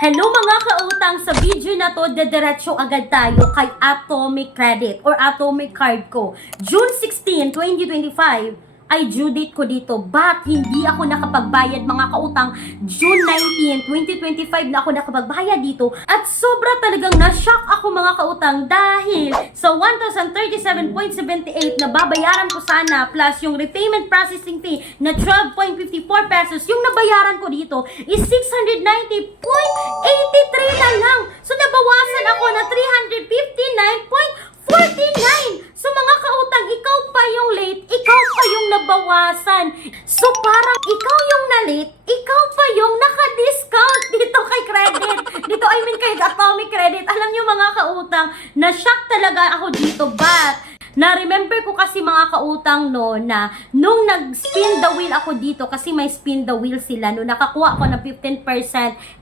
Hello mga kautang, sa video na to, dediretso agad tayo kay Atomic Credit or Atomic Card ko. June 16, 2025 ay due date ko dito, but hindi ako nakapagbayad mga kautang. June 19, 2025 na ako nakapagbayad dito at sobra talagang na-shock ako mga kautang dahil sa 1,037.78 na babayaran ko sana plus yung repayment processing fee na 12.54 pesos, yung nabayaran ko dito is 690.83 na lang. So nabawasan ako na 359.49. So mga kautang, ikaw pa yung late, ikaw pa yung nabawasan. So parang ikaw yung na-late, ikaw pa yung naka-discount dito kay credit. Dito, I mean kay Atomic Credit. Alam nyo mga kautang, na-shock talaga ako dito, but na-remember ko kasi mga kautang no, na nung nag-spin the wheel ako dito, kasi may spin the wheel sila, no, nakakuha ako ng 15%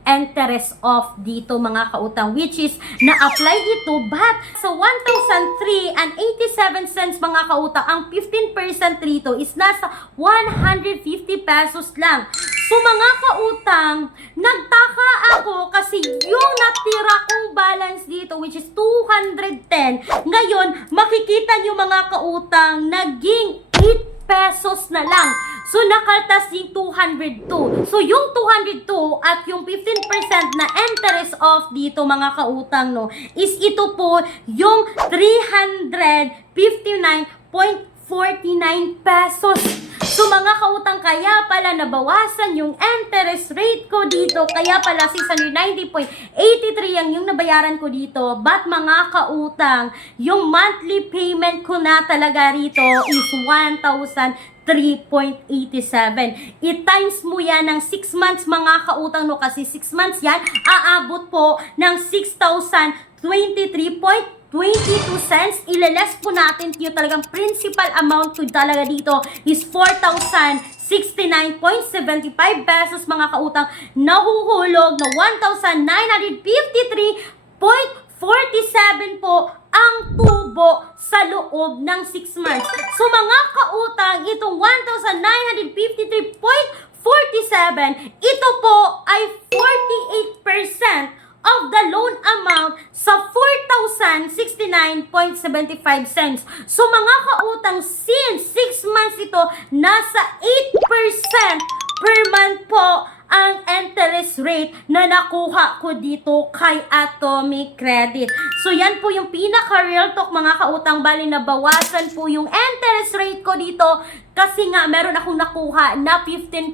interest off dito mga kautang, which is na-apply ito, but sa 1,003.87 mga kautang, ang 15% rito is nasa 150 pesos lang. So mga kautang, nagtaka ako kasi yung natira kong balance dito, which is 210, ngayon makikita nyo mga kautang, naging 8 pesos na lang. So nakaltas yung 202. So yung 202 at yung 15% na interest off dito mga kautang no, is ito po yung 359.49 pesos. So mga kautang, kaya pala nabawasan yung interest rate ko dito. Kaya pala 690.83 yung nabayaran ko dito. But mga kautang, yung monthly payment ko na talaga rito is 1,003.87. I-times mo yan ng 6 months mga kautang no, kasi 6 months yan, aabot po ng 6,023.22 cents. Ilaless po natin yung talagang principal amount ko talaga dito is 4,069.75 pesos mga kautang. Nahuhulog na 1,953.47 po ang tubo sa loob ng 6 months. So mga kautang, itong 1,953.47, ito po ay 48% of the loan amount sa 4,069.75 cents. So mga kautang, since 6 months ito, nasa 8% per month po ang interest rate na nakuha ko dito kay Atomic Credit. So yan po yung pinaka-real talk mga kautang, bali nabawasan po yung interest rate ko dito kasi nga meron akong nakuha na 15%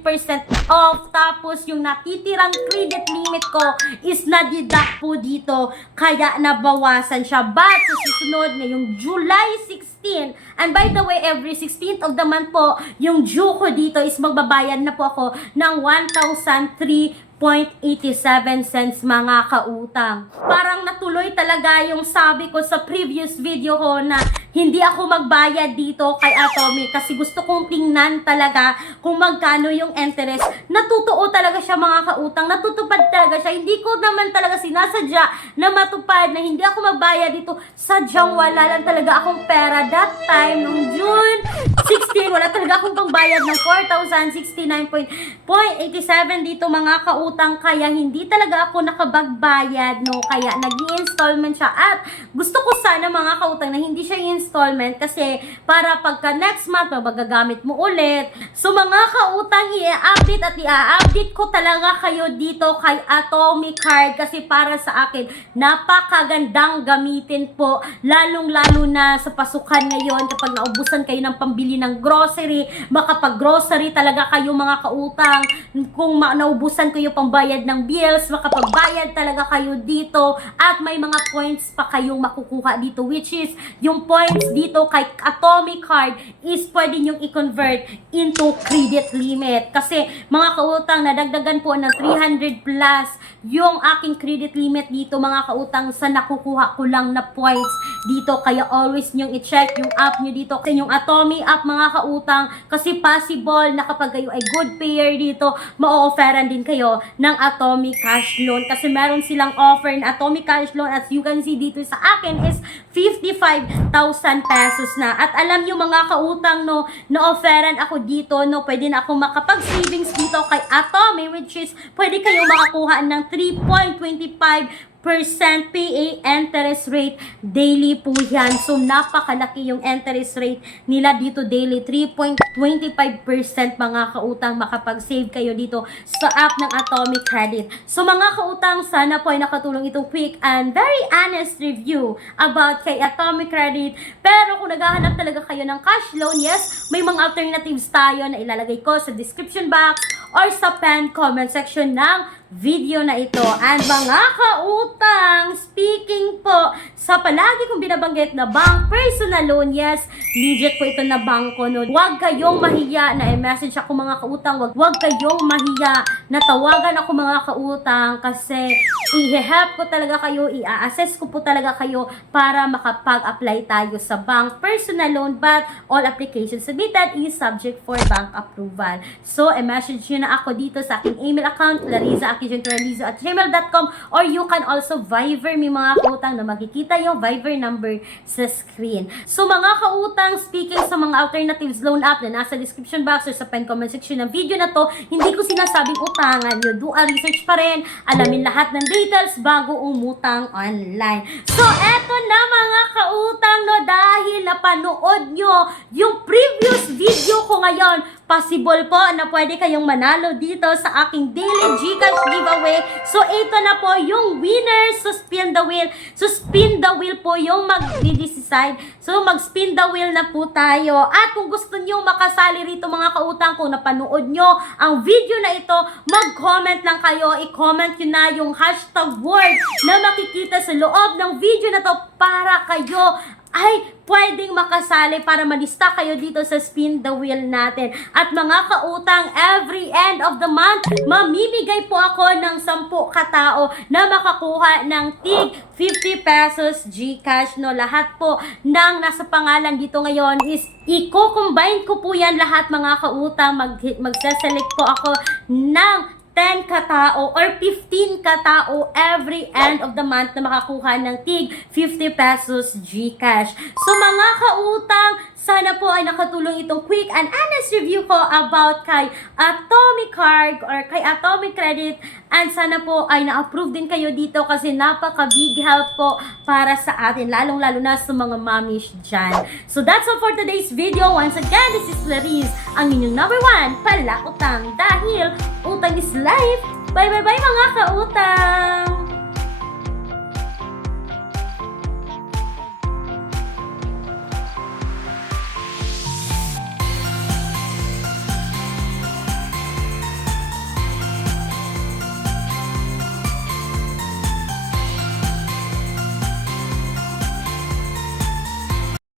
off, tapos yung natitirang credit limit ko is na-deduct po dito kaya nabawasan siya. But sa susunod ngayong July 16, and by the way, every 16th of the month po, yung due ko dito is magbabayad na po ako ng 1,003.87 cents mga kautang. Parang natuloy talaga yung sabi ko sa previous video ko na hindi ako magbayad dito kay Atomic kasi gusto kong tingnan talaga kung magkano yung interest. Natutuo talaga siya mga kautang, natutupad talaga siya. Hindi ko naman talaga sinasadya na matupad na hindi ako magbayad dito. Sadyang wala lang talaga akong pera that time nung June 16. Wala talaga akong pangbayad ng 4,069.87 dito mga kautang, kaya hindi talaga ako nakabagbayad no, kaya nag-i-installment siya. At gusto ko sana mga kautang na hindi siya installment kasi para pagka next month magagamit mo ulit. So mga kautang, i-update at i-update ko talaga kayo dito kay Atomic Card kasi para sa akin napakagandang gamitin po, lalong-lalo na sa pasukan ngayon kapag naubusan kayo ng pambili ng grocery. Makapag-grocery talaga kayo mga kautang. Kung naubusan kayo pambayad ng bills, makapagbayad talaga kayo dito at may mga points pa kayong makukuha dito, which is yung points dito kay Atomic Card is pwede nyong i-convert into credit limit. Kasi mga kautang, nadagdagan po ng 300 plus yung aking credit limit dito mga kautang sa nakukuha ko lang na points dito. Kaya always nyong i-check yung app nyo dito. Kasi yung Atomy app mga kautang, kasi possible na kapag kayo ay good payer dito, ma-offeran din kayo ng Atomy Cash Loan. Kasi meron silang offer na Atomy Cash Loan, as you can see dito sa akin, is 55,000 pesos na. At alam nyo mga kautang, no, na-offeran ako dito, no, pwede na ako makapag-savings dito kay Atomy, which is pwede kayong makakuha ng 3.25% PA interest rate daily po yan. So, napakalaki yung interest rate nila dito daily. 3.25% mga kautang, makapag-save kayo dito sa app ng Atomy Credit. So, mga kautang, sana po ay nakatulong itong quick and very honest review about kay Atomy Credit. Pero kung naghahanap talaga kayo ng cash loan, yes, may mga alternatives tayo na ilalagay ko sa description box or sa pen comment section ng video na ito. And mga kautang, speaking po sa palagi kong binabanggit na bank personal loan, yes, legit po ito na bangko, no. Huwag kayong mahiya na i-message ako mga kautang. Huwag kayong mahiya na tawagan ako mga kautang, kasi i-help ko talaga kayo, i-assess ko po talaga kayo para makapag-apply tayo sa bank personal loan, but all applications submitted is subject for bank approval. So, i-message nyo na ako dito sa aking email account, larizaakijentoralizo@gmail.com, or you can also Viber me mga kautang, na makikita yung Viber number sa screen. So, mga kautang, speaking sa mga alternatives loan app na nasa description box or sa pen comment section ng video na to, hindi ko sinasabing utangan nyo. Do a research pa rin, alamin lahat ng details bago umutang online. So, eto na mga kautang, no, dahil napanood nyo yung previous video ko ngayon, possible po na pwede kayong manalo dito sa aking daily Gcash giveaway. So, ito na po yung winner. So, spin the wheel. So, spin the wheel po yung mag-decide. So, mag-spin the wheel na po tayo. At kung gusto nyo makasali rito mga kautang, kung napanood nyo ang video na ito, mag-comment lang kayo. I-comment nyo na yung hashtag word na makikita sa loob ng video na to para kayo ay pwedeng makasali para malista kayo dito sa spin the wheel natin. At mga kautang, every end of the month, mamimigay po ako ng 10 katao na makakuha ng tig 50 pesos Gcash, no. Lahat po ng nasa pangalan dito ngayon is i-combine ko po yan lahat mga kautang. Magsaselect po ako ng 10 katao or 15 katao every end of the month na makakuha ng tig 50 pesos Gcash. So mga kautang, sana po ay nakatulong itong quick and honest review ko about kay Atomy Card or kay Atomy Credit, and sana po ay na-approve din kayo dito kasi napaka-big help po para sa atin, lalong-lalo na sa mga mommies dyan. So that's all for today's video. Once again, this is Laris, ang inyong number 1 pala utang, dahil utang is life. Bye bye bye mga kautang!